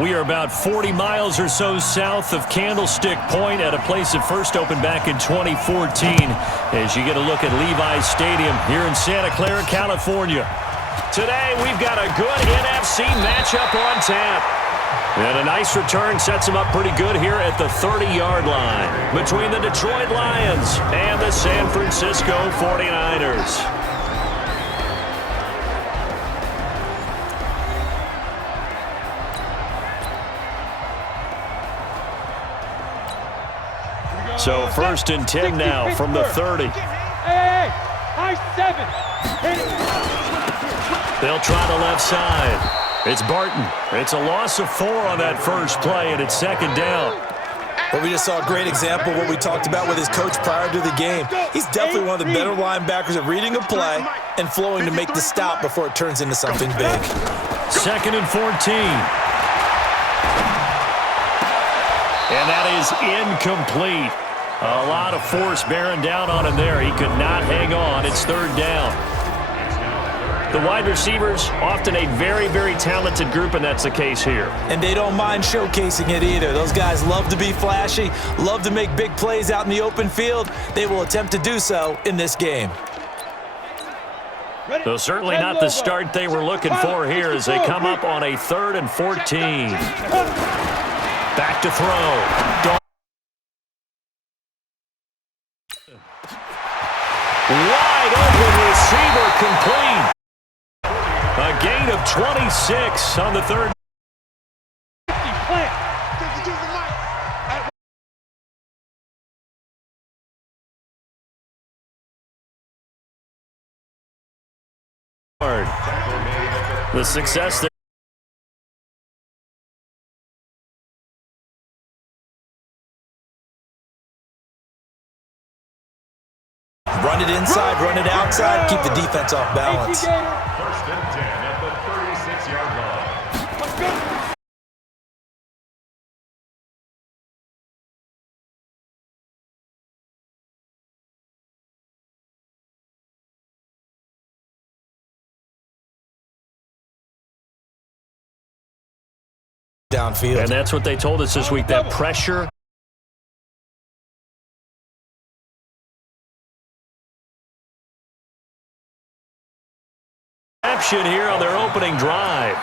We are about 40 miles or so south of Candlestick Point at a place that first opened back in 2014 as you get a look at Levi's Stadium here in Santa Clara, California. Today, we've got a good NFC matchup on tap. And a nice return sets them up pretty good here at the 30-yard line between the Detroit Lions and the San Francisco 49ers. So first and 10 now from the 30. Hey, high 7. They'll try the left side. It's Barton. It's a loss of 4 on that first play, and it's second down. Well, we just saw a great example of what we talked about with his coach prior to the game. He's definitely one of the better linebackers at reading a play and flowing to make the stop before it turns into something big. Second and 14. And that is incomplete. A lot of force bearing down on him there. He could not hang on. It's third down. The wide receivers, often a very, very talented group, and that's the case here. And they don't mind showcasing it either. Those guys love to be flashy, love to make big plays out in the open field. They will attempt to do so in this game. So certainly not the start they were looking for here as they come up on a 3rd and 14. Back to throw. Wide open receiver complete. A gain of 26 on the 3rd. The success there. Run it inside, run it outside, keep the defense off balance. First and 10 at the 36-yard line. Let's go. Downfield. And that's what they told us this week, that pressure. Here on their opening drive.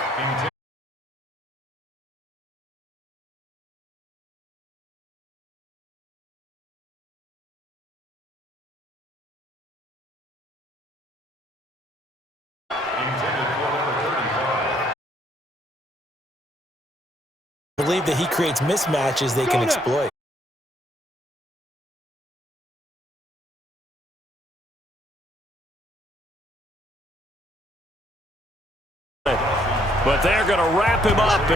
I believe that he creates mismatches they can exploit. But they're going to wrap him up.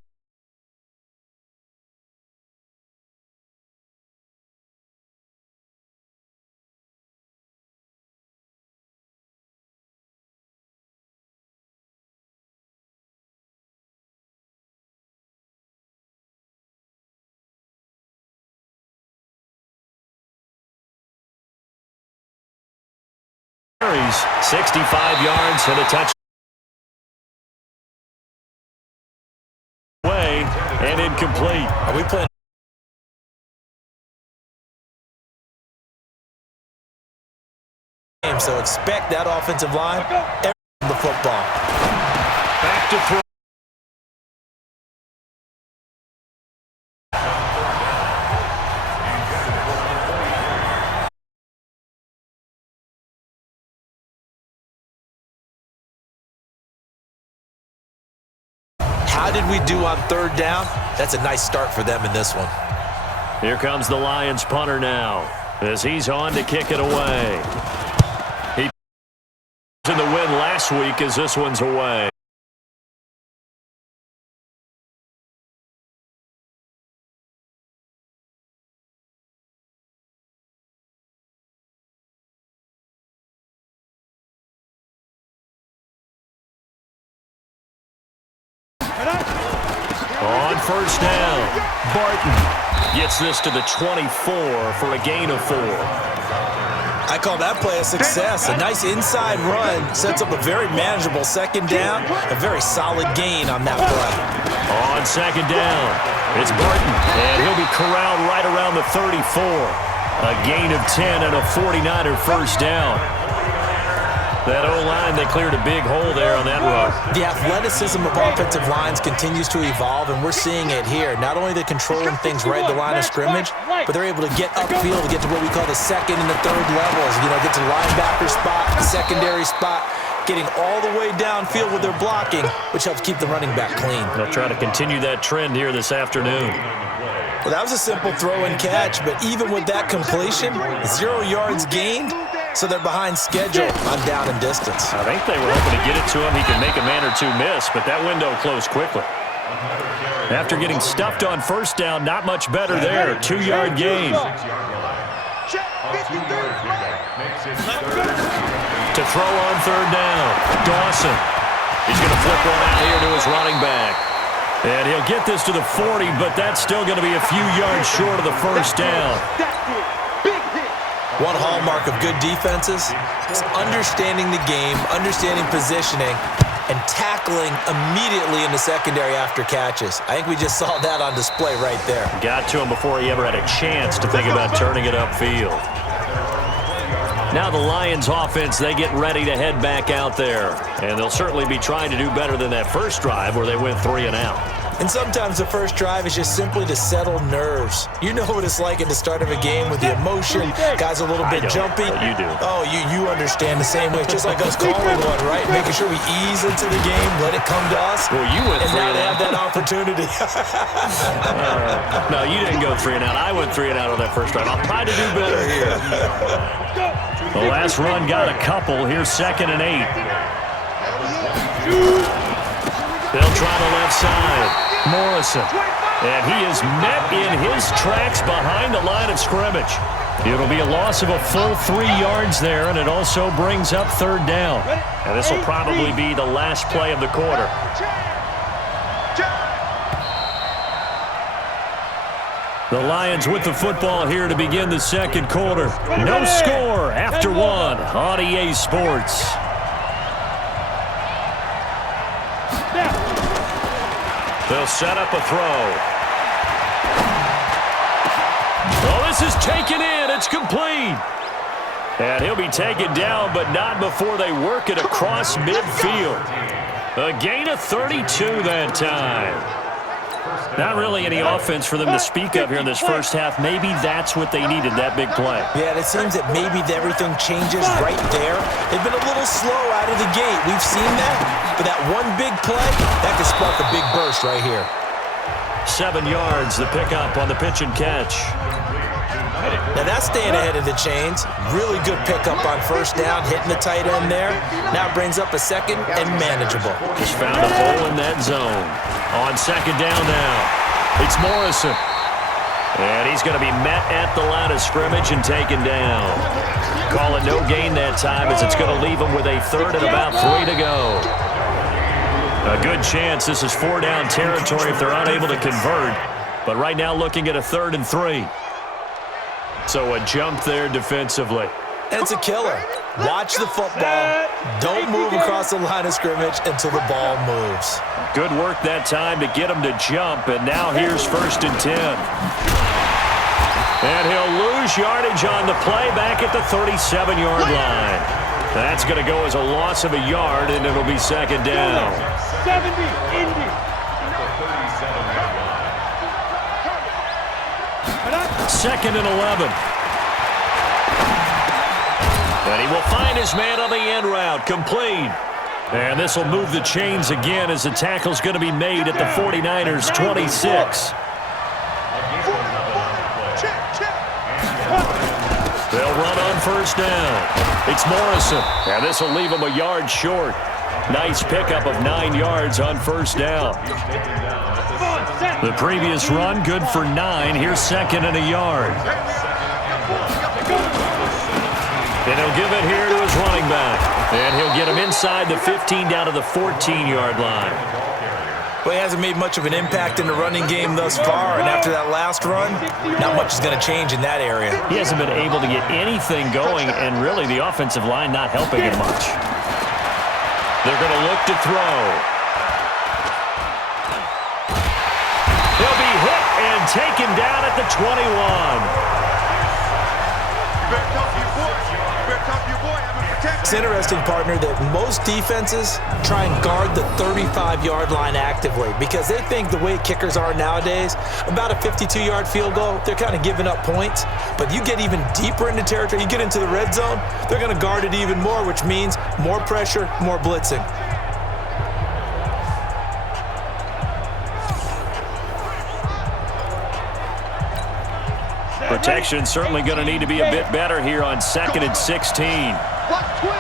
Carries 65 yards and a touchdown. And incomplete. Are we playing? So expect that offensive line the football. Back to throw. How did we do on 3rd down? That's a nice start for them in this one. Here comes the Lions punter now as he's on to kick it away. He in the win last week as this one's away. On first down, Barton gets this to the 24 for a gain of 4. I call that play a success. A nice inside run sets up a very manageable second down, a very solid gain on that play. On second down, it's Barton, and he'll be corralled right around the 34. A gain of 10 and a 49er first down. That O-line, they cleared a big hole there on that run. The athleticism of offensive lines continues to evolve, and we're seeing it here. Not only are they controlling things right at the line of scrimmage, but they're able to get upfield to get to what we call the second and the third levels. You know, get to the linebacker spot, the secondary spot, getting all the way downfield with their blocking, which helps keep the running back clean. They'll try to continue that trend here this afternoon. Well, that was a simple throw and catch, but even with that completion, 0 yards gained, so they're behind schedule on down and distance. I think they were hoping to get it to him. He could make a man or two miss, but that window closed quickly. After getting stuffed on first down, not much better there. 2-yard gain. To throw on third down, Dawson. He's going to flip one out here to his running back. And he'll get this to the 40, but that's still going to be a few yards short of the first down. One hallmark of good defenses is understanding the game, understanding positioning, and tackling immediately in the secondary after catches. I think we just saw that on display right there. Got to him before he ever had a chance to think about turning it upfield. Now the Lions offense, they get ready to head back out there. And they'll certainly be trying to do better than that first drive where they went 3 and out. And sometimes the first drive is just simply to settle nerves. You know what it's like at the start of a game with the emotion. Guys a little bit jumpy. You do. Oh, you understand the same way. It's just like us calling one, right? Making sure we ease into the game, let it come to us. Well, you went 3 and now and they out. have that opportunity. No, you didn't go 3 and out. I went 3 and out on that first drive. I'll try to do better here. The last run got a couple. Here's 2nd and 8. They'll try the left side. Morrison. And he is met in his tracks behind the line of scrimmage. It'll be a loss of a full 3 yards there, and it also brings up third down. And this will probably be the last play of the quarter. The Lions with the football here to begin the second quarter. No score after 1 on EA Sports. They'll set up a throw. Oh, this is taken in. It's complete. And he'll be taken down, but not before they work it across midfield. A gain of 32 that time. Not really any offense for them to speak of here in this first half. Maybe that's what they needed, that big play. Yeah, it seems that maybe everything changes right there. They've been a little slow out of the gate. We've seen that. But that one big play, that could spark a big burst right here. 7 yards, the pickup on the pitch and catch. Now that's staying ahead of the chains. Really good pickup on first down, hitting the tight end there. Now brings up a second and manageable. Just found a hole in that zone. On second down now, it's Morrison. And he's going to be met at the line of scrimmage and taken down. Call it no gain that time as it's going to leave him with a third and about 3 to go. A good chance this is 4-down territory if they're unable to convert. But right now looking at a 3rd and 3. So a jump there defensively. And it's a killer. Watch the football. Don't move across the line of scrimmage until the ball moves. Good work that time to get him to jump. And now here's 1st and 10. And he'll lose yardage on the play back at the 37-yard line. That's going to go as a loss of a yard, and it'll be 2nd down. 70, Indy. 2nd and 11. And he will find his man on the end route, complete. And this will move the chains again as the tackle's going to be made at the 49ers' 26. They'll run on first down. It's Morrison. And this will leave him a yard short. Nice pickup of 9 yards on first down. The previous run, good for 9. Here's 2nd and a yard. And he'll give it here to his running back. And he'll get him inside the 15 down to the 14-yard line. Well, he hasn't made much of an impact in the running game thus far, and after that last run, not much is going to change in that area. He hasn't been able to get anything going, and really the offensive line not helping him much. They're going to look to throw. taken down at the 21. It's interesting, partner, that most defenses try and guard the 35-yard line actively because they think the way kickers are nowadays, about a 52-yard field goal, they're kind of giving up points. But you get even deeper into territory, you get into the red zone, they're going to guard it even more, which means more pressure, more blitzing. Protection certainly going to need to be a bit better here on 2nd and 16. Watch twins.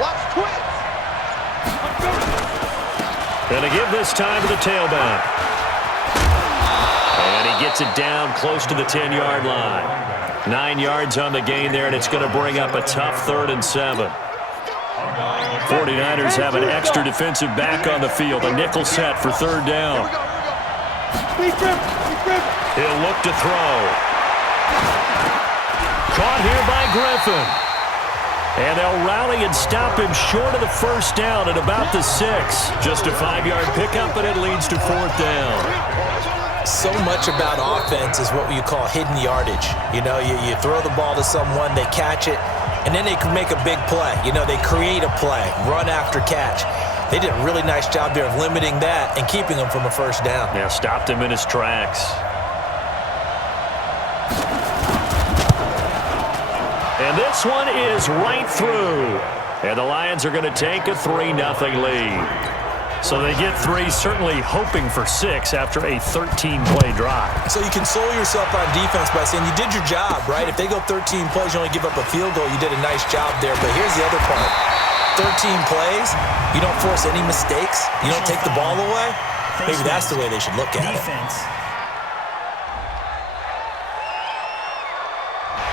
Watch twins. Going to give this time to the tailback. And he gets it down close to the 10-yard line. 9 yards on the gain there, and it's going to bring up a tough 3rd and 7. 49ers have an extra defensive back on the field. A nickel set for 3rd down. He'll look to throw. Caught here by Griffin. And they'll rally and stop him short of the 1st down at about the 6. Just a 5-yard pickup, and it leads to 4th down. So much about offense is what you call hidden yardage. You know, you throw the ball to someone, they catch it, and then they can make a big play. You know, they create a play, run after catch. They did a really nice job there of limiting that and keeping him from a 1st down. Yeah, stopped him in his tracks. And this one is right through. And the Lions are going to take a 3-0 lead. So they get 3, certainly hoping for 6 after a 13-play drive. So you console yourself on defense by saying you did your job, right? If they go 13 plays, you only give up a field goal, you did a nice job there. But here's the other part. 13 plays, you don't force any mistakes, you don't take the ball away. Maybe that's the way they should look at it.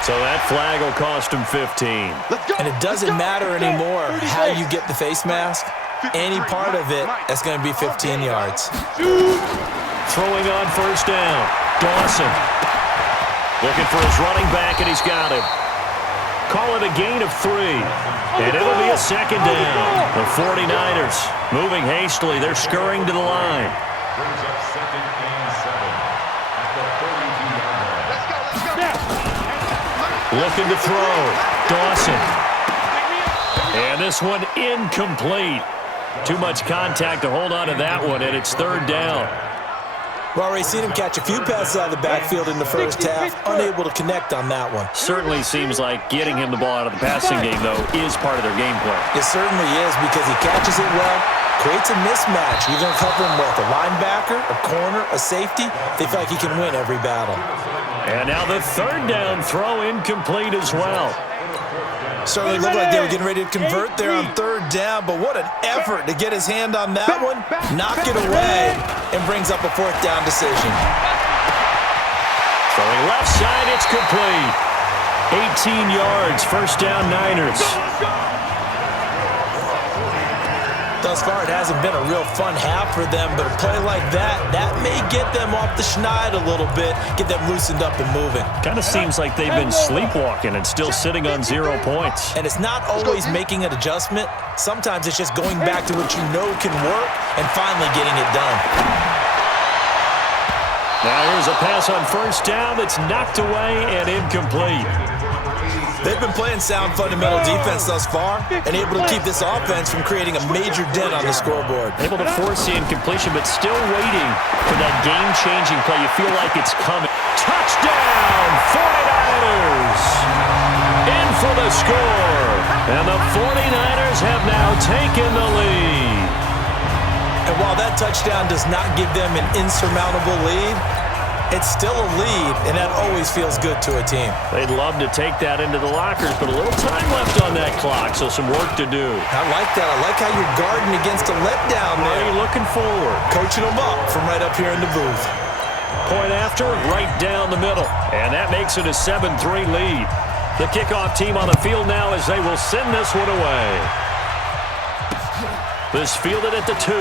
So that flag will cost him 15. And it doesn't matter anymore how you get the face mask. Any part of it, that's going to be 15 yards. Throwing on 1st down. Dawson. Looking for his running back, and he's got him. Call it a gain of 3. And it'll be a 2nd down. The 49ers moving hastily. They're scurrying to the line. Brings up 2nd and 7 at the 32-yard line. Let's go. Looking to throw. Dawson. And this one incomplete. Too much contact to hold on to that one, and it's 3rd down. We've already seen him catch a few passes out of the backfield in the 1st half, unable to connect on that one. Certainly seems like getting him the ball out of the passing game, though, is part of their game plan. It certainly is because he catches it well, creates a mismatch. You're going to cover him with a linebacker, a corner, a safety. They feel like he can win every battle. And now the 3rd down throw incomplete as well. Certainly looked like they were getting ready to convert there on 3rd down, but what an effort to get his hand on that one, knock it away, and brings up a 4th down decision. Throwing left side, it's complete. 18 yards, 1st down Niners. Thus far, it hasn't been a real fun half for them, but a play like that may get them off the schneid a little bit, get them loosened up and moving. Kind of seems like they've been sleepwalking and still sitting on 0 points. And it's not always making an adjustment. Sometimes it's just going back to what you know can work and finally getting it done. Now here's a pass on 1st down that's knocked away and incomplete. They've been playing sound fundamental defense thus far and able to keep this offense from creating a major dent on the scoreboard. Able to force the incompletion, but still waiting for that game-changing play. You feel like it's coming. Touchdown, 49ers! In for the score. And the 49ers have now taken the lead. And while that touchdown does not give them an insurmountable lead, it's still a lead, and that always feels good to a team. They'd love to take that into the lockers, but a little time left on that clock, so some work to do. I like that. I like how you're guarding against a letdown there. You're looking forward. Coaching them up from right up here in the booth. Point after, right down the middle. And that makes it a 7-3 lead. The kickoff team on the field now as they will send this one away. This fielded at the 2.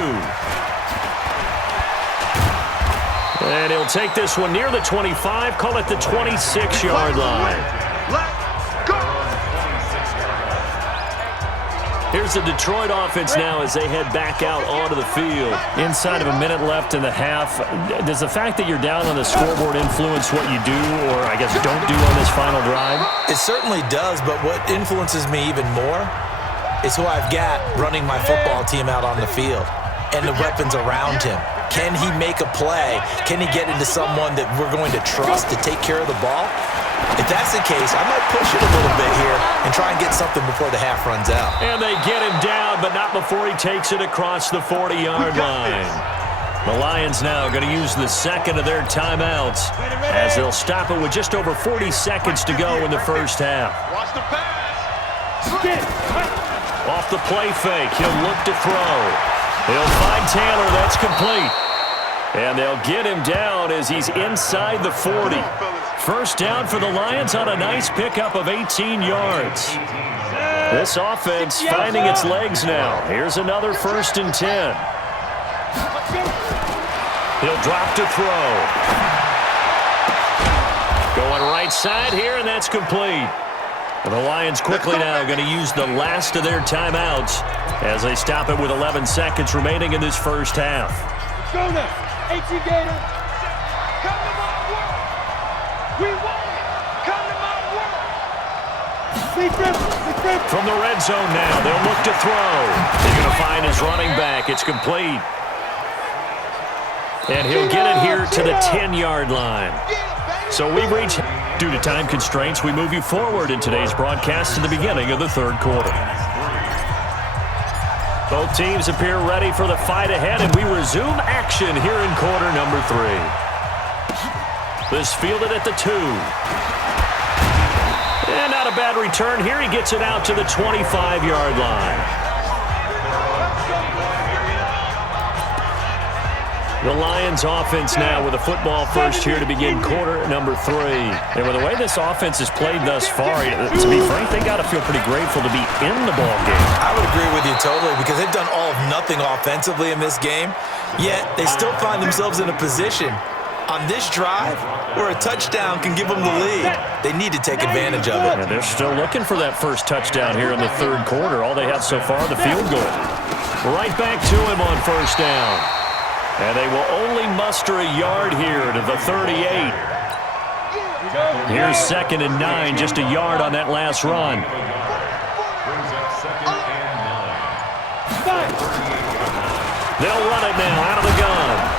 And he'll take this one near the 25, call it the 26-yard line. Let's go. Here's the Detroit offense now as they head back out onto the field. Inside of a minute left in the half, does the fact that you're down on the scoreboard influence what you do, or I guess don't do on this final drive? It certainly does, but what influences me even more is who I've got running my football team out on the field and the weapons around him. Can he make a play? Can he get into someone that we're going to trust to take care of the ball? If that's the case, I might push it a little bit here and try and get something before the half runs out. And they get him down, but not before he takes it across the 40-yard line. The Lions now going to use the second of their timeouts as they'll stop it with just over 40 seconds to go in the first half. Watch the pass. Off the play fake, he'll look to throw. He'll find Taylor, that's complete. And they'll get him down as he's inside the 40. First down for the Lions on a nice pickup of 18 yards. This offense finding its legs now. Here's another 1st and 10. He'll drop to throw. Going right side here, and that's complete. And the Lions quickly now going to use the last of their timeouts as they stop it with 11 seconds remaining in this first half. Let's go now. 18 Gator. Come to my world. We want it. Come to my world. From the red zone now, they'll look to throw. He's going to find his running back. It's complete. And he'll get it here to the 10-yard line. So we've reached, due to time constraints, we move you forward in today's broadcast to the beginning of the third quarter. Both teams appear ready for the fight ahead, and we resume action here in quarter number 3. This fielded at the 2. And not a bad return here. He gets it out to the 25-yard line. The Lions offense now with a football first here to begin quarter number 3. And with the way this offense has played thus far, to be frank, they got to feel pretty grateful to be in the ball game. I would agree with you totally because they've done all of nothing offensively in this game, yet they still find themselves in a position on this drive where a touchdown can give them the lead. They need to take advantage of it. And they're still looking for that first touchdown here in the third quarter. All they have so far, the field goal. Right back to him on first down. And they will only muster a yard here to the 38. Here's 2nd and 9, just a yard on that last run. Brings up 2nd and 9. They'll run it now out of the gun.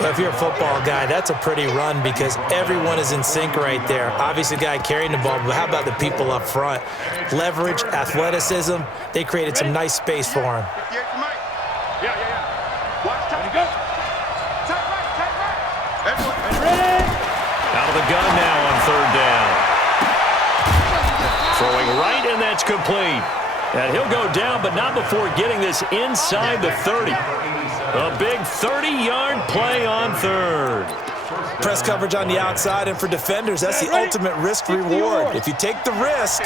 Well, if you're a football guy, that's a pretty run because everyone is in sync right there. Obviously, the guy carrying the ball, but how about the people up front? Leverage, athleticism, they created some nice space for him. Yeah. Watch time. Go. Tight right. Everyone. Out of the gun now on 3rd down. Throwing right, and that's complete. And he'll go down, but not before getting this inside the 30. A big 30-yard play on 3rd. Press coverage on the outside, and for defenders, that's the ultimate risk-reward. If you take the risk,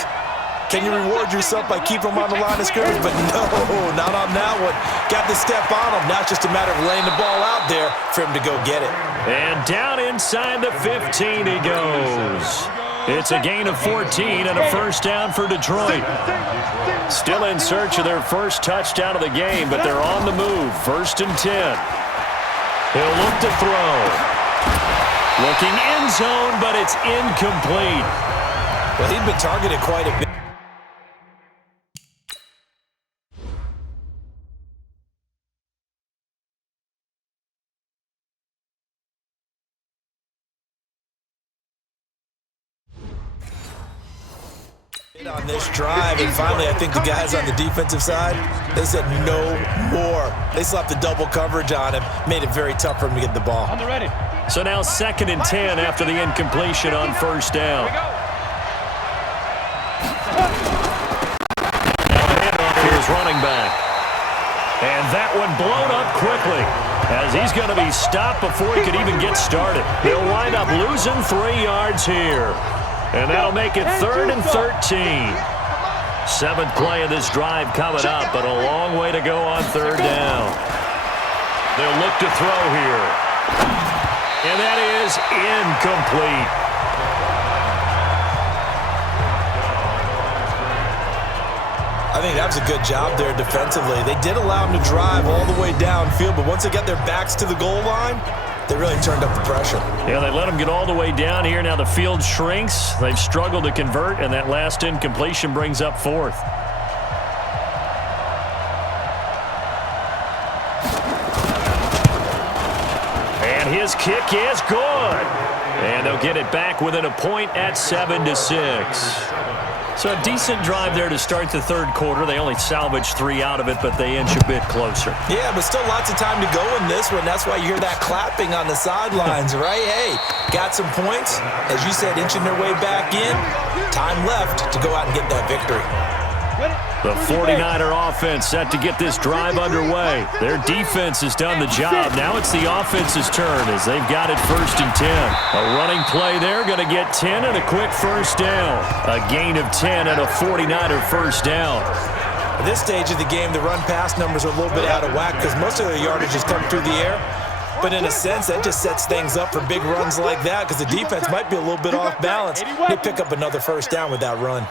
can you reward yourself by keeping them on the line of scrimmage? But no, not on that one. Got the step on him. Now it's just a matter of laying the ball out there for him to go get it. And down inside the 15 he goes. It's a gain of 14 and a first down for Detroit. Still in search of their first touchdown of the game, but they're on the move. 1st and 10. He'll look to throw. Looking end zone, but it's incomplete. Well, he'd been targeted quite a bit. On this drive, and finally I think the guys on the defensive side, they said no more. They slapped the double coverage on him, made it very tough for him to get the ball. On the ready. So now 2nd and 10 after the incompletion on 1st down. Here's running back. And that one blown up quickly as he's going to be stopped before he could even get started. He'll wind up losing 3 yards here. And that'll make it 3rd and 13. 7th play of this drive coming up, but a long way to go on 3rd down. They'll look to throw here. And that is incomplete. think that was a good job there defensively. They did allow them to drive all the way downfield, but once they got their backs to the goal line, they really turned up the pressure. Yeah, they let them get all the way down here. Now the field shrinks. They've struggled to convert, and that last incompletion brings up fourth. And his kick is good. And they'll get it back within a point at 7-6. So a decent drive there to start the third quarter. They only salvaged 3 out of it, but they inch a bit closer. Yeah, but still lots of time to go in this one. That's why you hear that clapping on the sidelines, right? Hey, got some points. As you said, inching their way back in. Time left to go out and get that victory. The 49er offense set to get this drive underway. Their defense has done the job. Now it's the offense's turn as they've got it 1st and 10. A running play there, going to get 10 and a quick first down. A gain of 10 and a 49er first down. At this stage of the game, the run-pass numbers are a little bit out of whack because most of their yardage has come through the air. But in a sense, that just sets things up for big runs like that because the defense might be a little bit off balance. They pick up another first down with that run.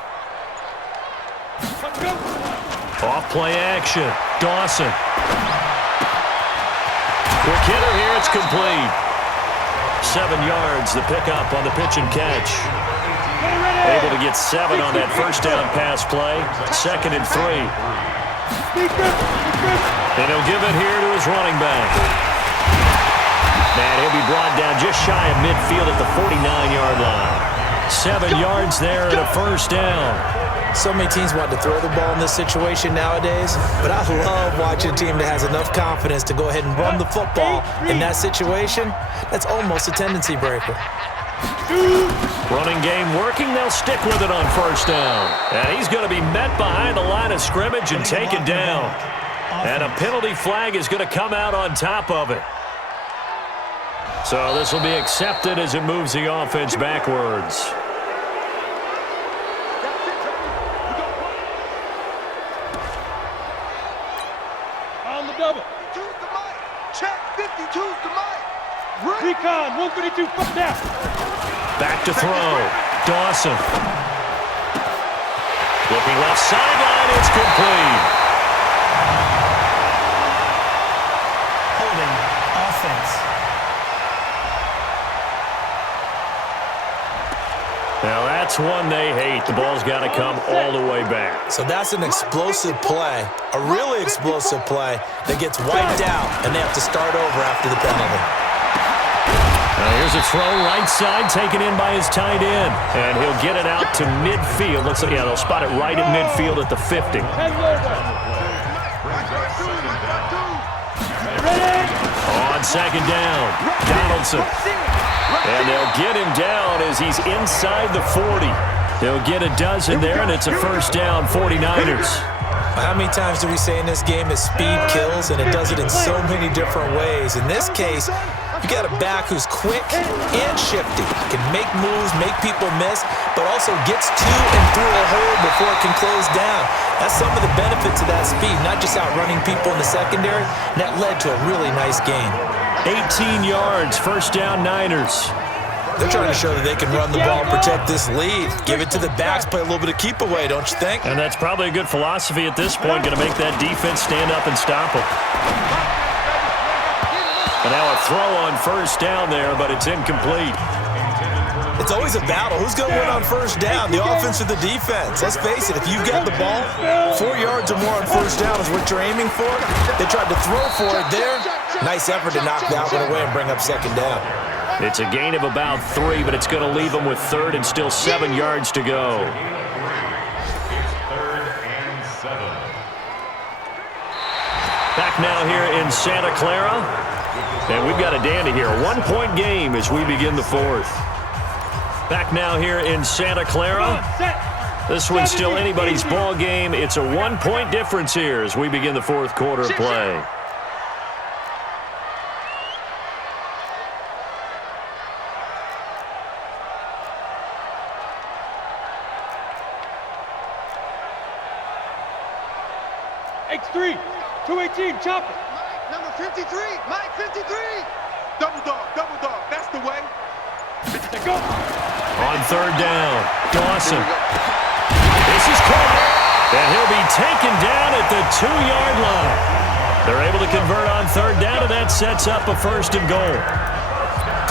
Off play action. Dawson. Quick hitter here. It's complete. 7 yards, the pickup on the pitch and catch. Able to get 7 on that first down pass play. 2nd and 3. And he'll give it here to his running back. And he'll be brought down just shy of midfield at the 49-yard line. 7 yards there and a first down. So many teams want to throw the ball in this situation nowadays, but I love watching a team that has enough confidence to go ahead and run the football in that situation. That's almost a tendency breaker. Running game working. They'll stick with it on first down. And he's going to be met behind the line of scrimmage and taken down. And a penalty flag is going to come out on top of it. So this will be accepted as it moves the offense backwards. Recon, 152, foot down. Back to throw. Dawson. Looking left sideline, it's complete. Holding offense. Now that's one they hate. The ball's got to come all the way back. So that's an explosive play, a really explosive play that gets wiped out, and they have to start over after the penalty. Here's a throw right side taken in by his tight end. And he'll get it out to midfield. Looks like, yeah, they'll spot it right at midfield at the 50. On 2nd down, Donaldson. And they'll get him down as he's inside the 40. They'll get a dozen there, and it's a first down, 49ers. How many times do we say in this game that speed kills, and it does it in so many different ways? In this case, you got a back who's quick and shifty, can make moves, make people miss, but also gets to and through a hole before it can close down. That's some of the benefits of that speed, not just outrunning people in the secondary, and that led to a really nice gain. 18 yards, first down, Niners. They're trying to show that they can run the ball and protect this lead. Give it to the backs, play a little bit of keep away, don't you think? And that's probably a good philosophy at this point, going to make that defense stand up and stop them. And now a throw on first down there, but it's incomplete. It's always a battle. Who's going to win on first down, the offense or the defense? Let's face it, if you've got the ball, 4 yards or more on first down is what you're aiming for. They tried to throw for it there. Nice effort to knock that one away and bring up 2nd down. It's a gain of about 3, but it's going to leave them with 3rd and still 7 yards to go. 3rd and 7. Back now here in Santa Clara. And we've got a dandy here. A 1-point game as we begin the 4th. Back now here in Santa Clara. This one's still anybody's ball game. It's a 1-point difference here as we begin the 4th quarter of play. X3, 218, chopper. Number 53, Mike 53. Double dog, that's the way. Let's go. On 3rd down, Dawson. This is caught. And he'll be taken down at the 2-yard line. They're able to convert on third down, and that sets up a first and goal.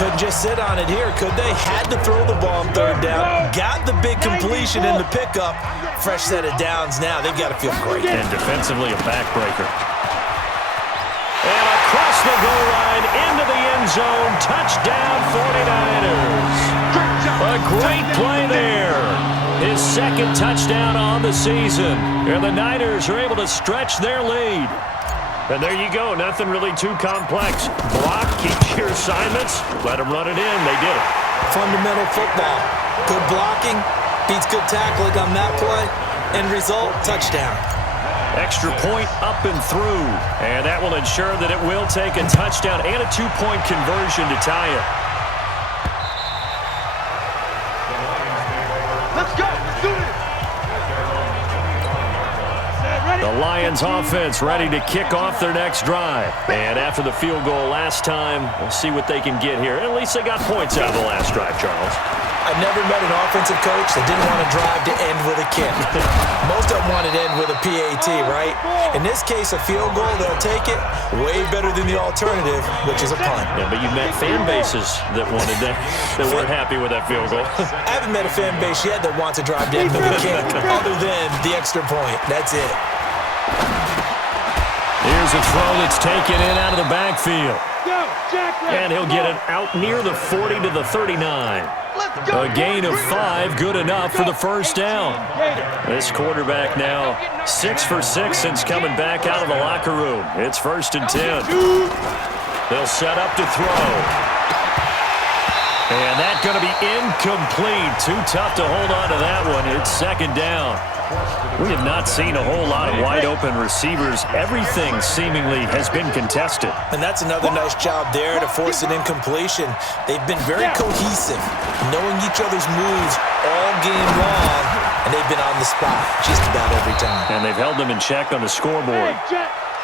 Couldn't just sit on it here, could they? Had to throw the ball on third down. Got the big completion in the pickup. Fresh set of downs now. They've got to feel great. And defensively, a backbreaker. And across the goal line, into the end zone. Touchdown, 49ers. A great play there. His second touchdown on the season. And the Niners are able to stretch their lead. And there you go. Nothing really too complex. Block, keep your assignments, let them run it in. They did it. Fundamental football. Good blocking beats good tackling on that play. End result, touchdown. Extra point up and through. And that will ensure that it will take a touchdown and a 2-point conversion to tie it. Let's go. Let's do this. The Lions offense ready to kick off their next drive. And after the field goal last time, we'll see what they can get here. At least they got points out of the last drive, Charles. I've never met an offensive coach that didn't want to drive to end with a kick. Most of them wanted to end with a PAT, right? In this case, a field goal, they'll take it. Way better than the alternative, which is a punt. Yeah, but you met fan bases that wanted that, that weren't happy with that field goal. I haven't met a fan base yet that wants to drive to end with a kick other than the extra point. That's it. Here's a throw that's taken in out of the backfield. Go, Jack. And he'll get it out near the 40 to the 39. A gain of 5, good enough for the first down. This quarterback now 6 for 6 since coming back out of the locker room. It's 1st and 10. They'll set up to throw. And that's going to be incomplete. Too tough to hold on to that one. It's 2nd down. We have not seen a whole lot of wide-open receivers. Everything seemingly has been contested. And that's another nice job there to force an incompletion. They've been very cohesive, knowing each other's moves all game long, and they've been on the spot just about every time. And they've held them in check on the scoreboard.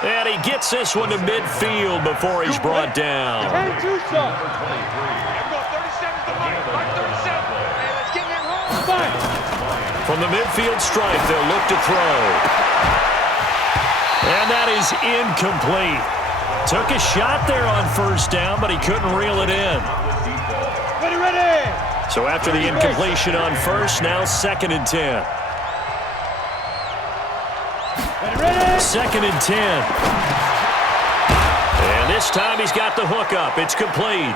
And he gets this one to midfield before he's brought down. 10 Tucson. From the midfield stripe, they'll look to throw. And that is incomplete. Took a shot there on 1st down, but he couldn't reel it in. Ready. So after the incompletion on 1st, now 2nd and 10. Ready. 2nd and 10. And this time he's got the hook up. It's complete.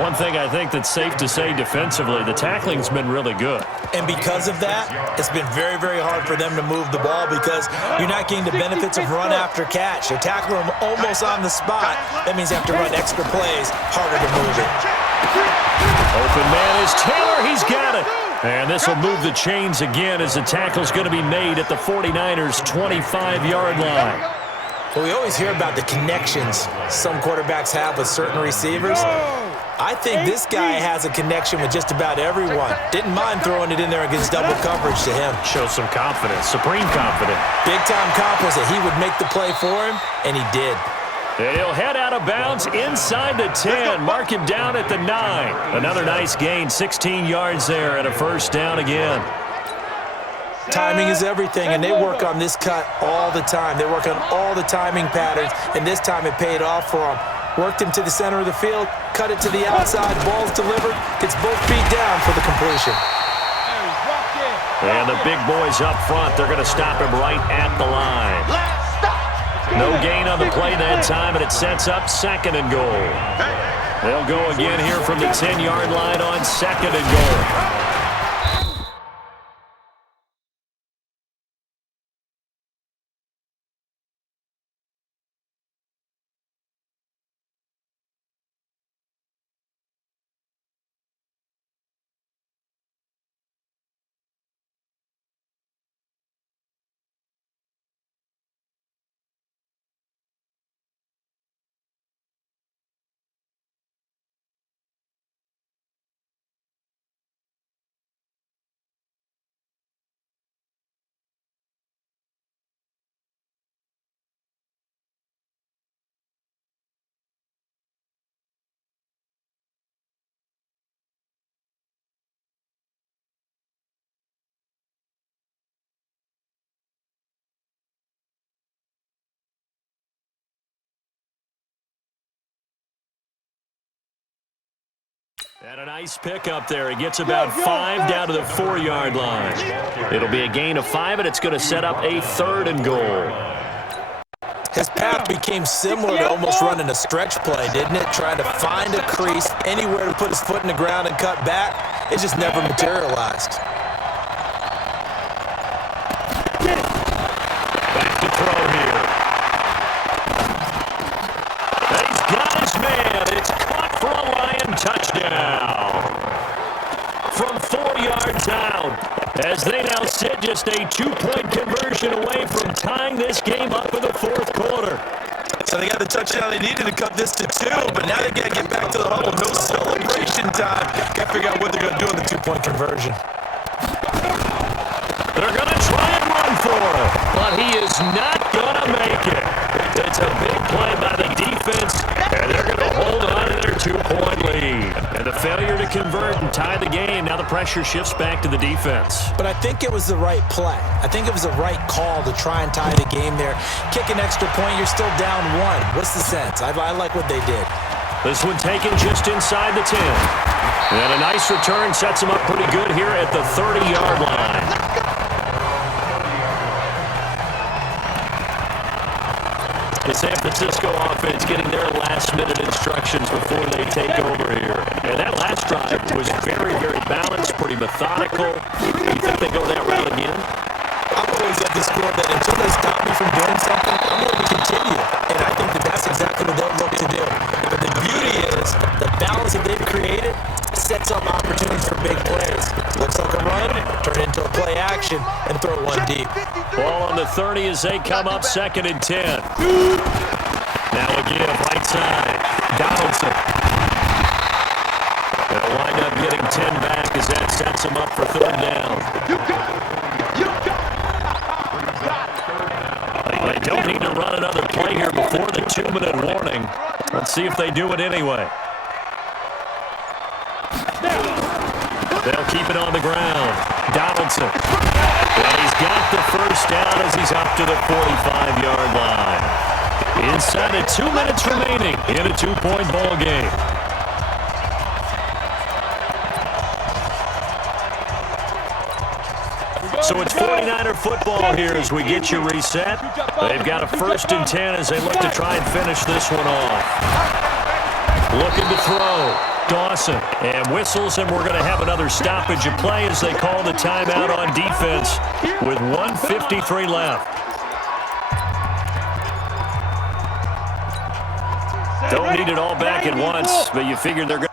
One thing I think that's safe to say defensively, the tackling's been really good. And because of that, it's been very, very hard for them to move the ball because you're not getting the benefits of run after catch. You're tackling them almost on the spot. That means you have to run extra plays, harder to move it. Open man is Taylor. He's got it. And this will move the chains again as the tackle's going to be made at the 49ers' 25-yard line. Well, we always hear about the connections some quarterbacks have with certain receivers. I think this guy has a connection with just about everyone. Didn't mind throwing it in there against double coverage to him. Shows some confidence, supreme confidence. Big-time confidence that he would make the play for him, and he did. And he'll head out of bounds inside the 10. Mark him down at the 9. Another nice gain, 16 yards there and a 1st down again. Timing is everything, and they work on this cut all the time. They work on all the timing patterns, and this time it paid off for them. Worked him to the center of the field, cut it to the outside, ball's delivered, gets both feet down for the completion. And the big boys up front, they're going to stop him right at the line. No gain on the play that time, and it sets up 2nd and goal. They'll go again here from the 10-yard line on 2nd and goal. And a nice pickup there. He gets about 5 down to the 4-yard line. It'll be a gain of 5, and it's going to set up a 3rd and goal. His path became similar to almost running a stretch play, didn't it? Trying to find a crease, anywhere to put his foot in the ground and cut back. It just never materialized. Back to throw here. And he's got his man. It's caught for a Lion touchdown. From 4 yards out, as they now sit just a 2-point conversion away from tying this game up in the 4th quarter. So they got the touchdown they needed to cut this to 2, but now they got to get back to the huddle. No celebration time. Got to figure out what they're going to do in the 2-point conversion. They're going to try and run for it, but he is not going to make it. It's a big play by the defense, and they're going to hold on to their 2-point lead. And the failure to convert and tie the game, now the pressure shifts back to the defense. But I think it was the right play. I think it was the right call to try and tie the game there. Kick an extra point, you're still down 1. What's the sense? I like what they did. This one taken just inside the 10. And a nice return sets him up pretty good here at the 30-yard line. The San Francisco offense getting their last-minute instructions before they take over here. And that last drive was very, very balanced, pretty methodical. Do you think they go that route again? I'm always at the score that until they stop me from doing something, I'm going to continue. And I think that that's exactly what they'll look to do. But the beauty is the balance that they've created sets up opportunities for big plays. Looks like a run, turn it into a play action, and throw one deep. Ball on the 30 as they come up 2nd and 10. Now again, right side, Donaldson. They'll wind up getting 10 back as that sets them up for 3rd down. They don't need to run another play here before the 2-minute warning. Let's see if they do it anyway. They'll keep it on the ground. Donaldson. Well, he's got the 1st down as he's up to the 45-yard line. Inside of 2 minutes remaining in a 2-point ball game. So it's 49er football here as we get you reset. They've got a 1st and 10 as they look to try and finish this one off. Looking to throw. Dawson, and whistles, and we're going to have another stoppage of play as they call the timeout on defense with 1:53 left. Don't need it all back at once, but you figure they're going to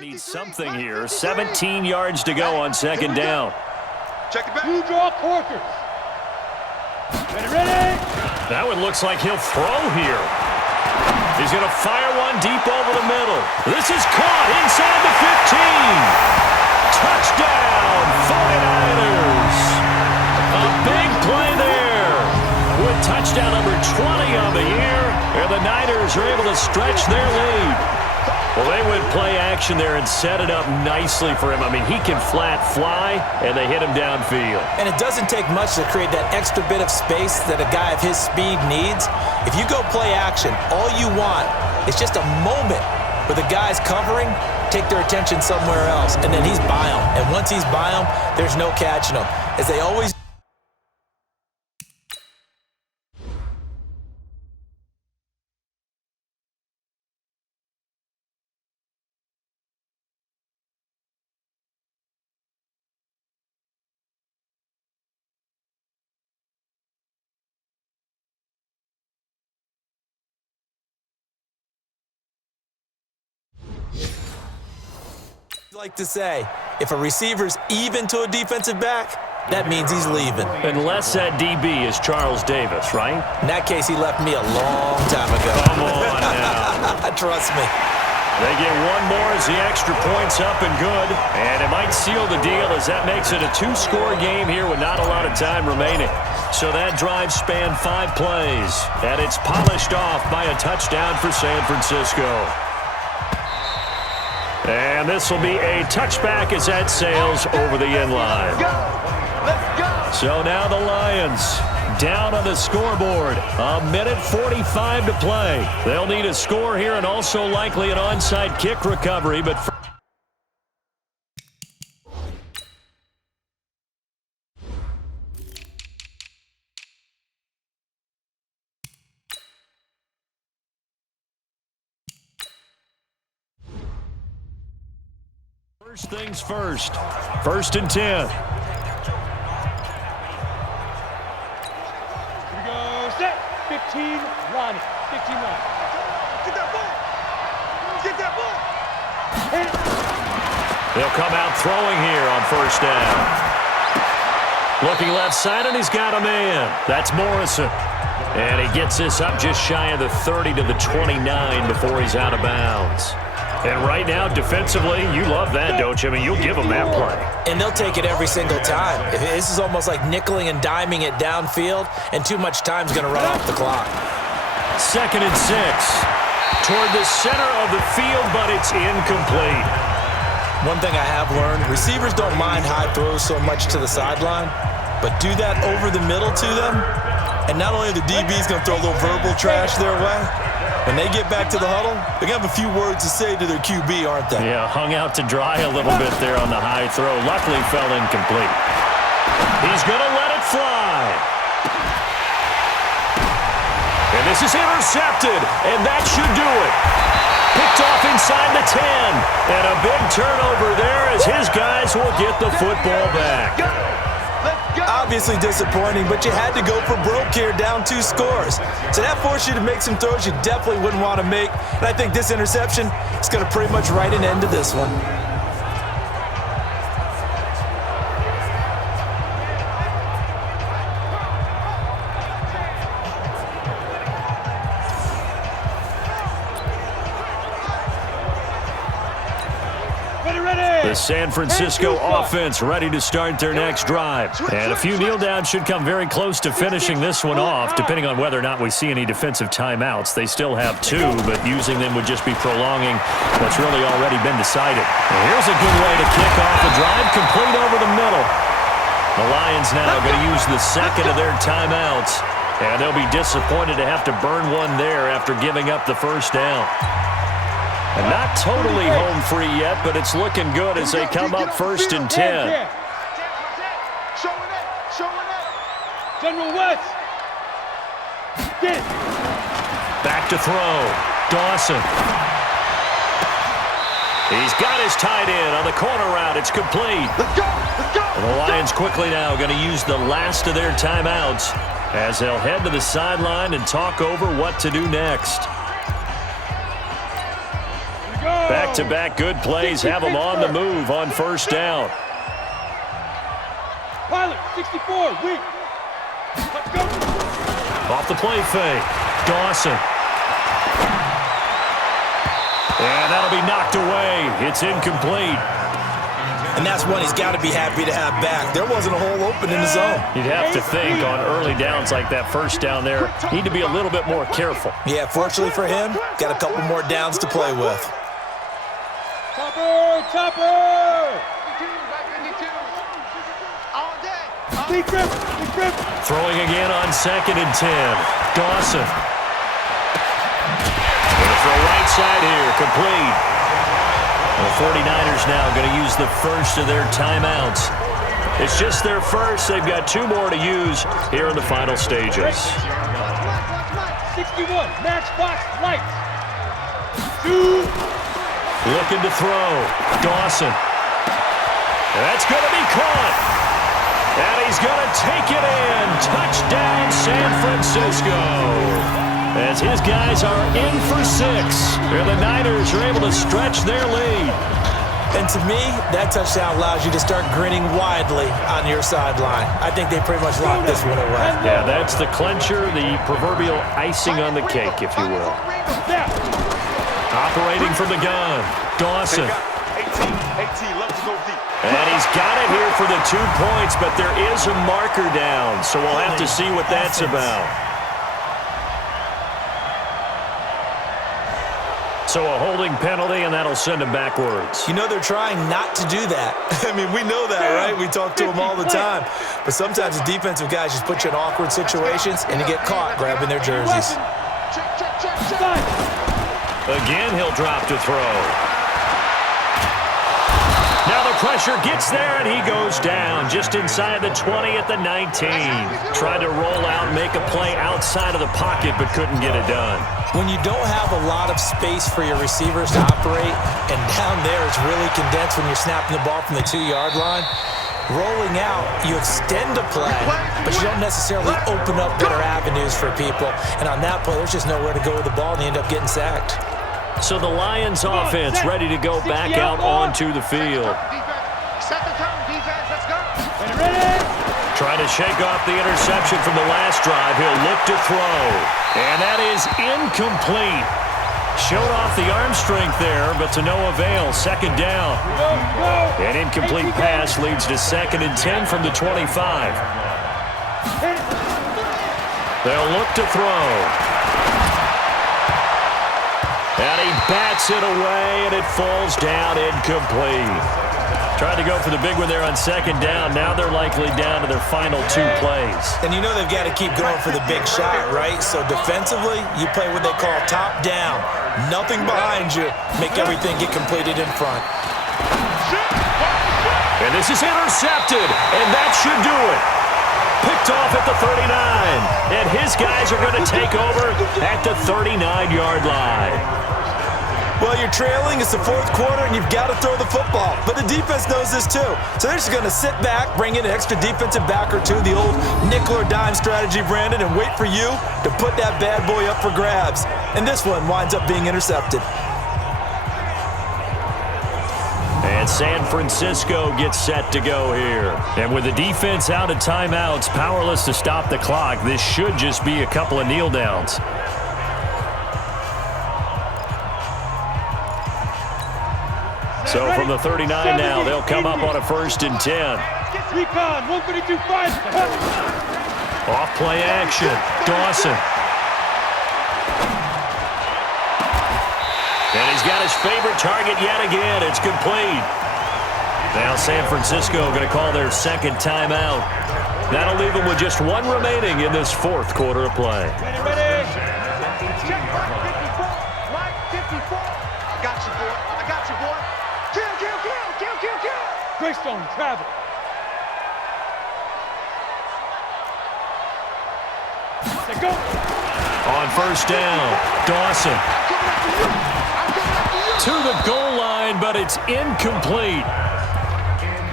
Needs something here. 17 yards to go on second down. Check it back. You draw corkers. Ready? That one looks like he'll throw here. He's going to fire one deep over the middle. This is caught inside the 15. Touchdown, 49ers. A big play there with touchdown number 20 on the year, and the Niners are able to stretch their lead. Well, they went play action there and set it up nicely for him. I mean, he can flat fly, and they hit him downfield. And it doesn't take much to create that extra bit of space that a guy of his speed needs. If you go play action, all you want is just a moment where the guy's covering, take their attention somewhere else, and then he's by him. And once he's by him, there's no catching him. As they always like to say, if a receiver's even to a defensive back, that means he's leaving. Unless that DB is Charles Davis, right? In that case, he left me a long time ago. Come on now. Trust me. They get one more as the extra point's up and good. And it might seal the deal as that makes it a two-score game here with not a lot of time remaining. So that drive spanned 5 plays. And it's polished off by a touchdown for San Francisco. And this will be a touchback as that sails over the end line. Let's go. So now the Lions down on the scoreboard. 1:45 to play. They'll need a score here and also likely an onside kick recovery. But first things first. 1st and 10. Here we go. Set. 15 line. 15 line. Get that ball. Get that ball. Hit it. They'll come out throwing here on 1st down. Looking left side, and he's got a man. That's Morrison. And he gets this up just shy of the 30 to the 29 before he's out of bounds. And right now, defensively, you love that, don't you? I mean, you'll give them that play. And they'll take it every single time. This is almost like nickeling and diming it downfield, and too much time's going to run off the clock. 2nd and 6. Toward the center of the field, but it's incomplete. One thing I have learned, receivers don't mind high throws so much to the sideline, but do that over the middle to them, and not only are the DBs going to throw a little verbal trash their way, when they get back to the huddle, they're going to have a few words to say to their QB, aren't they? Yeah, hung out to dry a little bit there on the high throw. Luckily, fell incomplete. He's going to let it fly. And this is intercepted, and that should do it. Picked off inside the 10. And a big turnover there as his guys will get the football back. Obviously disappointing, but you had to go for broke here, down 2 scores. So that forced you to make some throws you definitely wouldn't want to make. And I think this interception is going to pretty much write an end to this one. The San Francisco offense ready to start their next drive. And a few kneel downs should come very close to finishing this one off, depending on whether or not we see any defensive timeouts. They still have 2, but using them would just be prolonging what's really already been decided. And here's a good way to kick off the drive, complete over the middle. The Lions now going to use the 2nd of their timeouts, and they'll be disappointed to have to burn one there after giving up the 1st down. And not totally home free yet, but it's looking good as they come up 1st and 10. General West. Get it. Back to throw. Dawson. He's got his tight end on the corner route. It's complete. Let's go. Let's go. And the Lions quickly now going to use the last of their timeouts as they'll head to the sideline and talk over what to do next. Go. Back-to-back good plays have them on the move on first down. Pilot, 64, weak. Let's go. Off the play fake. Dawson. And that'll be knocked away. It's incomplete. And that's one he's got to be happy to have back. There wasn't a hole open in the zone. You'd have to think on early downs like that first down there, need to be a little bit more careful. Yeah, fortunately for him, got a couple more downs to play with. Topper, topper. 52, all day. Deep grip, deep grip. Throwing again on 2nd and 10. Dawson. Going for a right side here, complete. The 49ers now going to use the first of their timeouts. It's just their first. They've got 2 more to use here in the final stages. 61, matchbox lights. 2. Looking to throw. Dawson. That's going to be caught. And he's going to take it in. Touchdown, San Francisco. As his guys are in for 6. And the Niners are able to stretch their lead. And to me, that touchdown allows you to start grinning widely on your sideline. I think they pretty much locked this one away. Yeah, that's the clincher, the proverbial icing on the cake, if you will. Operating from the gun, Dawson. 18, love to go deep. And he's got it here for the 2 points, but there is a marker down, so we'll have to see what that's about. So a holding penalty, and that'll send him backwards. You know they're trying not to do that. I mean, we know that, right? We talk to them all the time. But sometimes the defensive guys just put you in awkward situations, and you get caught grabbing their jerseys. Again, he'll drop to throw. Now the pressure gets there, and he goes down just inside the 20 at the 19. Tried to roll out and make a play outside of the pocket, but couldn't get it done. When you don't have a lot of space for your receivers to operate, and down there it's really condensed when you're snapping the ball from the 2-yard line, rolling out, you extend a play, but you don't necessarily open up better avenues for people. And on that play, there's just nowhere to go with the ball, and you end up getting sacked. So the Lions offense ready to go back out onto the field. Set the tone, defense, let's go. Ready? Trying to shake off the interception from the last drive. He'll look to throw. And that is incomplete. Showed off the arm strength there, but to no avail. 2nd down. An incomplete pass leads to 2nd and 10 from the 25. They'll look to throw. And he bats it away, and it falls down incomplete. Tried to go for the big one there on 2nd down. Now they're likely down to their final 2 plays. And you know they've got to keep going for the big shot, right? So defensively, you play what they call top down. Nothing behind you. Make everything get completed in front. And this is intercepted, and that should do it. Picked off at the 39, and his guys are going to take over at the 39-yard line. Well, you're trailing. It's the 4th quarter, and you've got to throw the football. But the defense knows this, too. So they're just going to sit back, bring in an extra defensive back or 2, the old nickel or dime strategy, Brandon, and wait for you to put that bad boy up for grabs. And this one winds up being intercepted. And San Francisco gets set to go here. And with the defense out of timeouts, powerless to stop the clock, this should just be a couple of kneel downs. So from the 39 now, they'll come up on a 1st and 10. Recon, 132-5. Off play action. Dawson. And he's got his favorite target yet again. It's complete. Now San Francisco going to call their 2nd timeout. That'll leave them with just 1 remaining in this 4th quarter of play. Ready? Check right 54. I got you, boy. I got you, boy. Kill. Greystone, travel. Let's go. On 1st down, Dawson. To the goal line, but it's incomplete.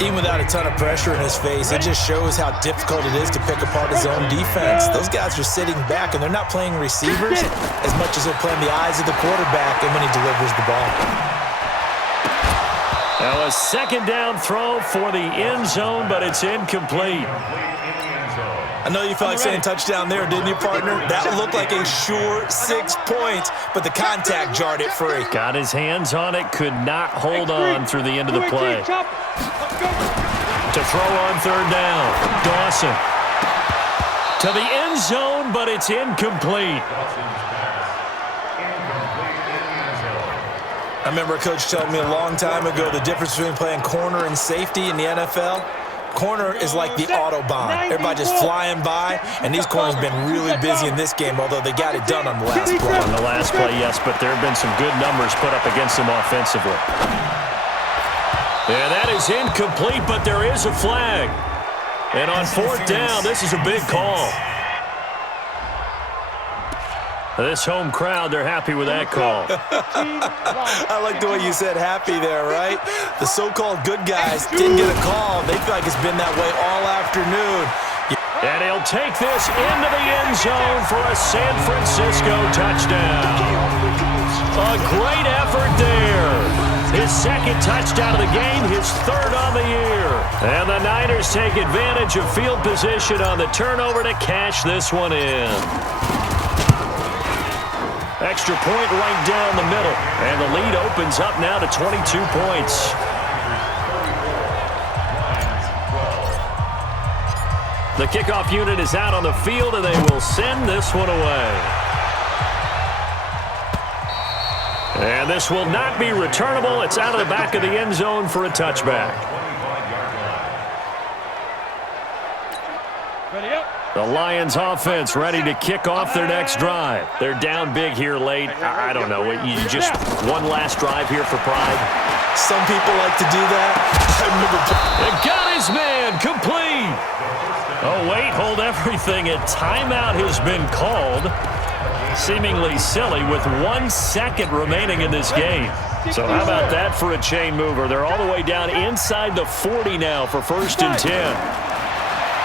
Even without a ton of pressure in his face, it just shows how difficult it is to pick apart his own defense. Those guys are sitting back, and they're not playing receivers as much as they're playing the eyes of the quarterback and when he delivers the ball. Now a second down throw for the end zone, but it's incomplete. I know you felt like saying touchdown there, didn't you, partner? That looked like a sure 6 points, but the contact jarred it free. Got his hands on it, could not hold on through the end of the play. To throw on third down, Dawson. To the end zone, but it's incomplete. I remember a coach telling me a long time ago the difference between playing corner and safety in the NFL. Corner is like the Autobahn. Everybody just flying by, and these corners have been really busy in this game, although they got it done on the last play. On the last play, yes, but there have been some good numbers put up against them offensively. And that is incomplete, but there is a flag. And on fourth down, this is a big call. This home crowd, they're happy with that call. I like the way you said happy there, right? The so-called good guys didn't get a call. They feel like it's been that way all afternoon. And he'll take this into the end zone for a San Francisco touchdown. A great effort there. His second touchdown of the game, his third on the year. And the Niners take advantage of field position on the turnover to cash this one in. Extra point right down the middle. And the lead opens up now to 22 points. The kickoff unit is out on the field, and they will send this one away. And this will not be returnable. It's out of the back of the end zone for a touchback. Ready up. The Lions offense ready to kick off their next drive. They're down big here late. I don't know. You just one last drive here for pride. Some people like to do that. It got his man complete. Oh, wait, hold everything. A timeout has been called. Seemingly silly with 1 second remaining in this game. So how about that for a chain mover? They're all the way down inside the 40 now for 1st and 10.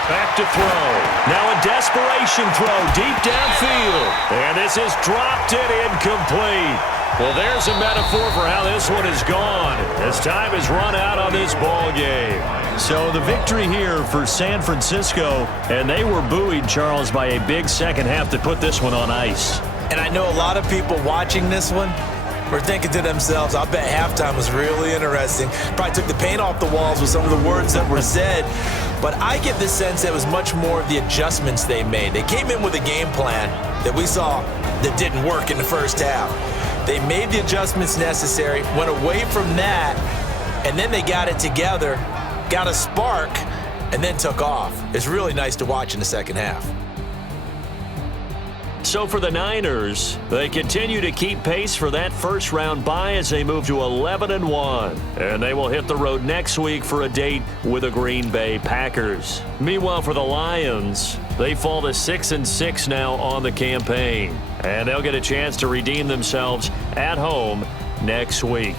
Back to throw. Now a desperation throw deep downfield. And this is dropped it incomplete. Well, there's a metaphor for how this one is gone as time is run out on this ball game. So the victory here for San Francisco, and they were buoyed, Charles, by a big second half to put this one on ice. And I know a lot of people watching this one were thinking to themselves, I bet halftime was really interesting. Probably took the paint off the walls with some of the words that were said. But I get the sense that it was much more of the adjustments they made. They came in with a game plan that we saw that didn't work in the first half. They made the adjustments necessary, went away from that, and then they got it together, got a spark, and then took off. It's really nice to watch in the second half. So for the Niners, they continue to keep pace for that first-round bye as they move to 11-1. And they will hit the road next week for a date with the Green Bay Packers. Meanwhile, for the Lions, they fall to 6-6 now on the campaign. And they'll get a chance to redeem themselves at home next week.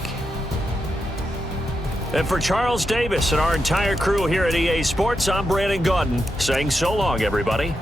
And for Charles Davis and our entire crew here at EA Sports, I'm Brandon Gaudin saying so long, everybody.